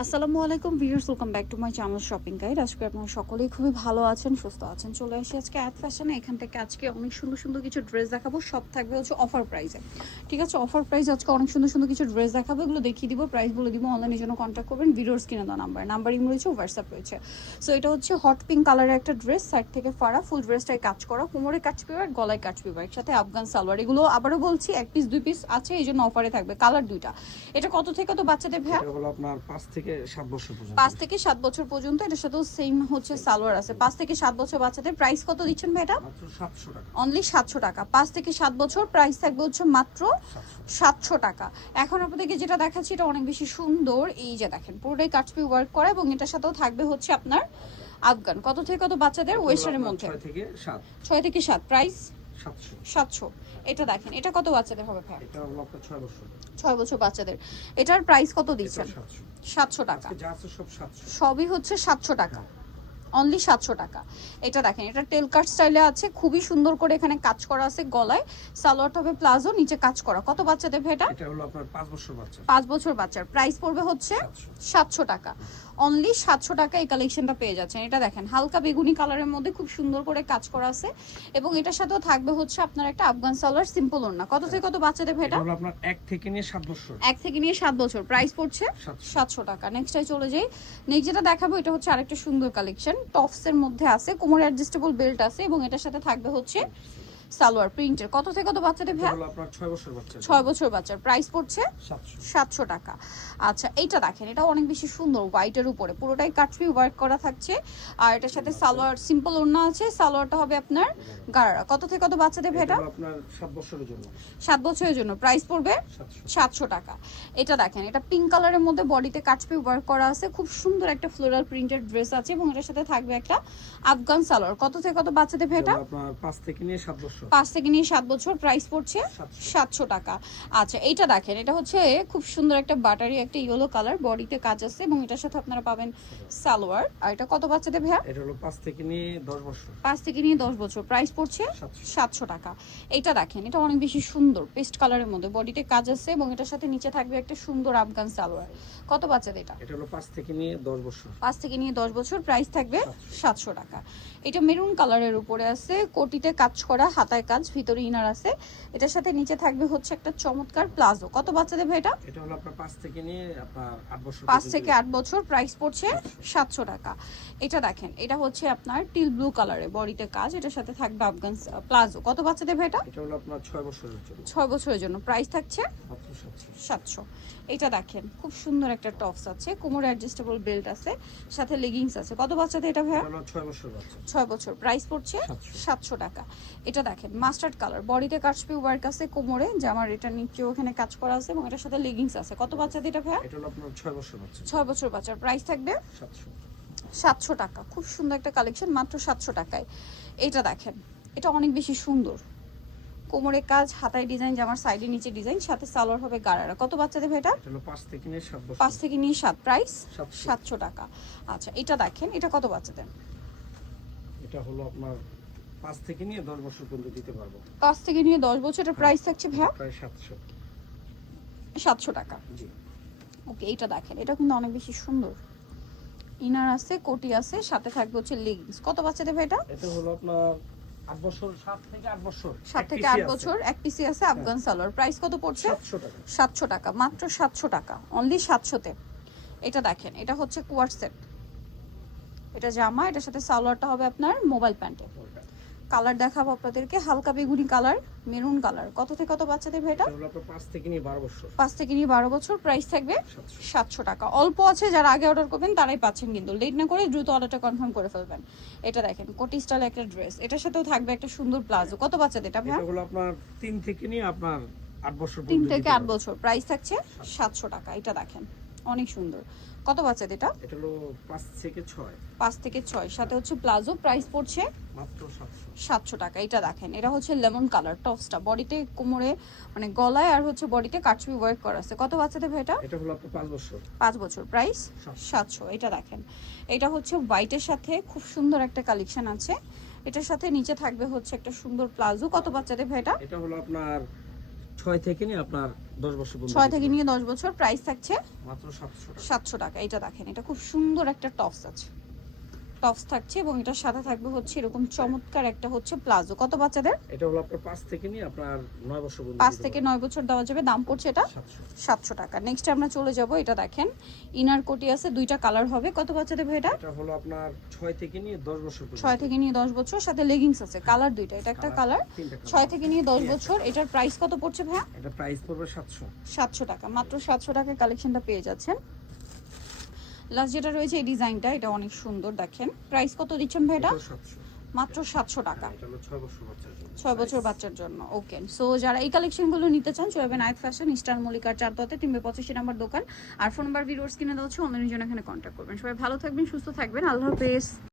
আসসালামু আলাইকুম viewers, welcome back to my channel shopping guide. আজকে আপনারা সকলেই খুবই ভালো আছেন, সুস্থ আছেন। চলে আসি আজকে অ্যাড ফ্যাশনে। এখান থেকে আজকে অনেক সুন্দর সুন্দর কিছু ড্রেস দেখাবো। সব থাকবে হচ্ছে অফার প্রাইসে। ঠিক আছে, অফার প্রাইস আজকে অনেক সুন্দর সুন্দর কিছু ড্রেস দেখাবো। এগুলো দেখিয়ে দিব, প্রাইস বলে দিব। অনলাইনের জন্য কন্ট্যাক্ট করবেন, ভিডিওস কিনে দেওয়া নাম্বার ইম রয়েছে, হোয়াটসঅ্যাপ রয়েছে। সো এটা হচ্ছে হট পিঙ্ক কালারের একটা ড্রেস, সাইড থেকে ফাড়া, ফুল ড্রেসটাই কাজ করা, কোমরে কাজ পেবার, গলায় কাজ পেবার, সাথে আফগান সালোয়ার। এগুলো আবারও বলছি 1 পিস 2 পিস আছে, এই জন্য অফারে থাকবে। কালার দুইটা। এটা কত থেকে কত বাচ্চাদের ভ্যা? এটা হলো আপনার 5 থেকে 7 বছর পর্যন্ত। 5 থেকে 7 বছর পর্যন্ত। এটার সাথেও সেম হচ্ছে সালোয়ার আছে। 5 থেকে 7 বছর বাচ্চাদের প্রাইস কত দিচ্ছেন ভাই এটা? মাত্র 700 টাকা। অনলি 700 টাকা। 5 থেকে 7 বছর প্রাইস থাকবে হচ্ছে মাত্র 700 টাকা। এখন আপনাদেরকে যেটা দেখাচ্ছি এটা অনেক বেশি সুন্দর। এই যে দেখেন, পুরোটাই কাটপি ওয়ার্ক করা এবং এটার সাথেও থাকবে হচ্ছে আপনার আফগান। কত থেকে কত বাচ্চাদের? ওয়েস্টার্নের মধ্যে 6 থেকে 7। 6 থেকে 7 প্রাইস 700। 700। এটা দেখেন, এটা কত বাচ্চাদের হবে ভাই? এটা হলো আপনার 6 বছর। 6 বছর বাচ্চাদের। এটার প্রাইস কত এটা দিচ্ছেন? 700। 700 টাকা। আজকে যা আছে সব 700। সবই হচ্ছে 700 টাকা। অনলি 700 টাকা। এটা দেখেন, এটা টেল কাট স্টাইলে আছে, খুবই সুন্দর করে এখানে কাজ করা আছে। গলায় সালোয়ারটা হবে প্লাজো, নিচে কাজ করা। কত বাচ্চাদের এটা? এটা হলো আপনার 5 বছর বাচ্চা। 5 বছর বাচ্চার প্রাইস পড়বে হচ্ছে 700 টাকা। অনলি 700 টাকা এই কালেকশনটা পেয়ে যাচ্ছেন। এটা দেখেন, হালকা বেগুনি কালারের মধ্যে খুব সুন্দর করে কাজ করা আছে এবং এটার সাথেও থাকবে হচ্ছে আপনার একটা আফগান সালোয়ার, সিম্পল ওড়না। কত থেকে কত বাচ্চাদের এটা? এটা হলো আপনার 1 থেকে নিয়ে 7 বছর। 1 থেকে নিয়ে 7 বছর প্রাইস পড়ছে 700 টাকা। নেক্সটটাই চলে যাই। নেক্সট যেটা দেখাবো এটা হচ্ছে আরেকটা সুন্দর কালেকশন, টপসের মধ্যে আছে, কোমরে অ্যাডজাস্টেবল বেল্ট আছে এবং এটার সাথে থাকবে হচ্ছে সালোয়ার প্রিন্টের। কত থেকে কত বাচ্চাদের এটা ভাই? হলো আপনার 6 বছর বাচ্চা। 6 বছর বাচ্চার প্রাইস পড়ছে 700। 700 টাকা। আচ্ছা, এইটা দেখেন, এটা অনেক বেশি সুন্দর, হোয়াইটের উপরে পুরোটাই কাটফি ওয়ার্ক করা থাকছে আর এটার সাথে সালোয়ার সিম্পল ওড়না আছে। সালোয়ারটা হবে আপনার গাড়া। কত থেকে কত বাচ্চাদের ভাই এটা? এটা হলো আপনার 7 বছরের জন্য। 7 বছরের জন্য প্রাইস পড়বে 700 টাকা। এটা দেখেন, এটা পিঙ্ক কালারের মধ্যে বডিতে কাটপি ওয়ার্ক করা আছে, খুব সুন্দর একটা ফ্লোরাল প্রিন্টেড ড্রেস আছে এবং এটার সাথে থাকবে একটা আফগান সালোয়ার। কত থেকে কত বাচ্চাদের ভাই এটা? এটা আপনার 5 থেকে নিয়ে 7 বছর। 5 থেকে নিয়ে 7 বছর প্রাইস পড়ছে 700 টাকা। আচ্ছা, এইটা দেখেন, এটা হচ্ছে খুব সুন্দর একটা বাটারি একটা ইয়েলো কালার, বডিতে কাজ আছে এবং এটার সাথে আপনারা পাবেন সালোয়ার। আর এটা কত বাচ্চাদের ভাই? এটা হলো 5 থেকে নিয়ে 10 বছর। 5 থেকে নিয়ে 10 বছর প্রাইস পড়ছে 700 টাকা। এইটা দেখেন, এটা অনেক বেশি সুন্দর, পেস্ট কালারের মধ্যে বডিতে কাজ আছে এবং এটার সাথে নিচে থাকবে একটা সুন্দর আফগান সালোয়ার। কত বাচ্চাদের এটা? এটা হলো 5 থেকে নিয়ে 10 বছর। 5 থেকে নিয়ে 10 বছর প্রাইস থাকবে 700 টাকা। এটা মেরুন কালারের উপরে আছে, কোটিতে কাজ করা, হাতায় কাজ, ভিতরে ইনার আছে। এটার সাথে নিচে থাকবে হচ্ছে একটা চমৎকার প্লাজো। কত বাচ্চাদের ভাই এটা? এটা হলো আপনার 5 থেকে নিয়ে আপনার 8 বছর। 5 থেকে 8 বছর প্রাইস পড়ছে 700 টাকা। এটা দেখেন, এটা হচ্ছে আপনার টিল ব্লু কালারে বডিতে কাজ, এটার সাথে থাকবে আফগান প্লাজো। কত বাচ্চাদের ভাই এটা? এটা হলো আপনার 6 বছরের জন্য। 6 বছরের জন্য প্রাইস থাকছে মাত্র 700। 700। এটা দেখেন, খুব সুন্দর একটা টপস আছে, কোমরে অ্যাডজাস্টেবল বেল্ট আছে, সাথে লেগিংস আছে। কত বাচ্চাদের এটা ভাইয়া? এটা হলো 6 বছর বাচ্চা। 6 বছর প্রাইস পড়ছে 700 টাকা। এটা দেখেন, মাস্টার্ড কালার, বডিতে কাটপি ওয়ার্ক আছে, কোমরে জামার এটা নিচেও এখানে কাজ করা আছে এবং এটার সাথে লেগিংস আছে। কত বাচ্চাদের এটা ভাইয়া? এটা হলো আপনার 6 বছর বাচ্চা। 6 বছর বাচ্চার প্রাইস থাকবে 700। 700 টাকা। খুব সুন্দর একটা কালেকশন, মাত্র 700 টাকায়। এটা দেখেন, এটা অনেক বেশি সুন্দর, কোমরে কাজ, হাতায় ডিজাইন, জামার সাইডে নিচে ডিজাইন, সাথে সালোয়ার হবে গারারা। কত বাচ্চাদের ভাই এটা? এটা হলো 5 থেকে নিয়ে 7 বছর। 5 থেকে নিয়ে 7 প্রাইস 700। 700 টাকা। আচ্ছা, এটা দেখেন, এটা কত বাচ্চাদের? এটা হলো আপনার 5 থেকে নিয়ে 10 বছর পর্যন্ত দিতে পারবো। 5 থেকে নিয়ে 10 বছর, এটা প্রাইস থাকছে ভাইয়া প্রায় 700। 700 টাকা। জি। ওকে, এটা দেখেন, এটা কিন্তু অনেক বেশি সুন্দর, ইনার আছে, কোটি আছে, সাথে থাকবে হচ্ছে লেগিংস। কত বাচ্চাদের ভাই এটা? এটা হলো আপনার 8 বছর, 7 থেকে 8 বছর। 7 থেকে 8 বছর, এক পিসি আছে আফগান সালোয়ার। প্রাইস কত পড়ছে? 700 টাকা। 700 টাকা, মাত্র 700 টাকা, অনলি 700 তে। এটা দেখেন, এটা হচ্ছে কোয়ার্ড সেট, এটা জামা, এটার সাথে সালোয়ারটা হবে আপনার মোবাইল প্যান্টে। কালার দেখাবো আপনাদেরকে, হালকা বেগুনি কালার, মেরুন কালার। কত থেকে কত বাচ্চাদের ভাই এটা? এটা হলো আপনার 5 থেকে নিয়ে 12 বছর। 5 থেকে নিয়ে 12 বছর প্রাইস থাকবে 700 টাকা। অল্প আছে, যারা আগে অর্ডার করবেন তারাই পাচ্ছেন, কিন্তু লেট না করে দ্রুত অর্ডারটা কনফার্ম করে ফেলবেন। এটা দেখেন, কোটি স্টাইল একটা ড্রেস, এটার সাথেও থাকবে একটা সুন্দর প্লাজো। কত বাচ্চাদের এটা ভাই? এটা হলো আপনার 3 থেকে নিয়ে আপনার 8 বছর 3 পর্যন্ত। থেকে 8 বছর প্রাইস থাকছে 700 টাকা। এটা দেখেন, অনেক সুন্দর। কত বাচ্চাদের এটা? এটা হলো 5 থেকে 6। 5 থেকে 6, সাথে হচ্ছে প্লাজো, প্রাইস পড়ছে মাত্র 700। 700 টাকা। এটা দেখেন, এটা হচ্ছে লেমন কালার টপসটা, বডিতে কোমরে মানে গলায় আর হচ্ছে বডিতে কাটছবি ওয়ার্ক করা আছে। কত বাচ্চাদের ভাই এটা? এটা হলো আপনার 5 বছর। 5 বছর প্রাইস 700। এটা দেখেন, এটা হচ্ছে হোয়াইটের সাথে খুব সুন্দর একটা কালেকশন আছে, এটার সাথে নিচে থাকবে হচ্ছে একটা সুন্দর প্লাজো। কত বাচ্চাদের ভাই এটা? এটা হলো আপনার 6 থেকে নিয়ে আপনার 10 বছর পর্যন্ত 6 থেকে নিয়ে 10 বছর, প্রাইস থাকছে মাত্র 700 টাকা। 700 টাকা। এটা দেখেন, এটা খুব সুন্দর একটা টপস আছে, টপস থাকছে এবং এটার সাথে থাকবে হচ্ছে এরকম চমৎকার একটা হচ্ছে প্লাজো। কত বাচ্চাদের? এটা হলো আপনার 5 থেকে নিয়ে আপনার 9 বছর পর্যন্ত 5 থেকে 9 বছর দেওয়া যাবে। দাম পড়ছে এটা 700 টাকা। নেক্সট আমরা চলে যাব, এটা দেখেন ইনার কোটি আছে, দুইটা কালার হবে। কত বাচ্চাদের ভাই এটা? এটা হলো আপনার 6 থেকে নিয়ে 10 বছর পর্যন্ত। 6 থেকে নিয়ে 10 বছর, সাথে লেগিংস আছে, কালার দুইটা, এটা একটা কালার। 6 থেকে নিয়ে 10 বছর, এটার প্রাইস কত পড়ছে ভাই? এটা প্রাইস পড়বে 700। 700 টাকা, মাত্র 700 টাকায় কালেকশনটা পেয়ে যাচ্ছেন। লাস্ট যেটা রয়েছে এই ডিজাইনটা, এটা অনেক সুন্দর, দেখেন প্রাইস কত দিচ্ছেন ভাই এটা? এটাও 700। মাত্র 700 টাকা, এটা হলো 6 বছর বাচ্চার জন্য। 6 বছর বাচ্চার জন্য। ওকে, সো যারা এই কালেকশনগুলো নিতে চান চলে যাবেন আয়াত ফ্যাশন, ইস্টার্ন মল্লিকার 4 385 নাম্বার দোকান। আর ফোন নাম্বার ভিডিওস কিনে দেওয়া হচ্ছে, অনলাইনের জন্য এখানে কন্ট্যাক্ট করবেন। সবাই ভালো থাকবেন, সুস্থ থাকবেন, আল্লাহ হাফেজ।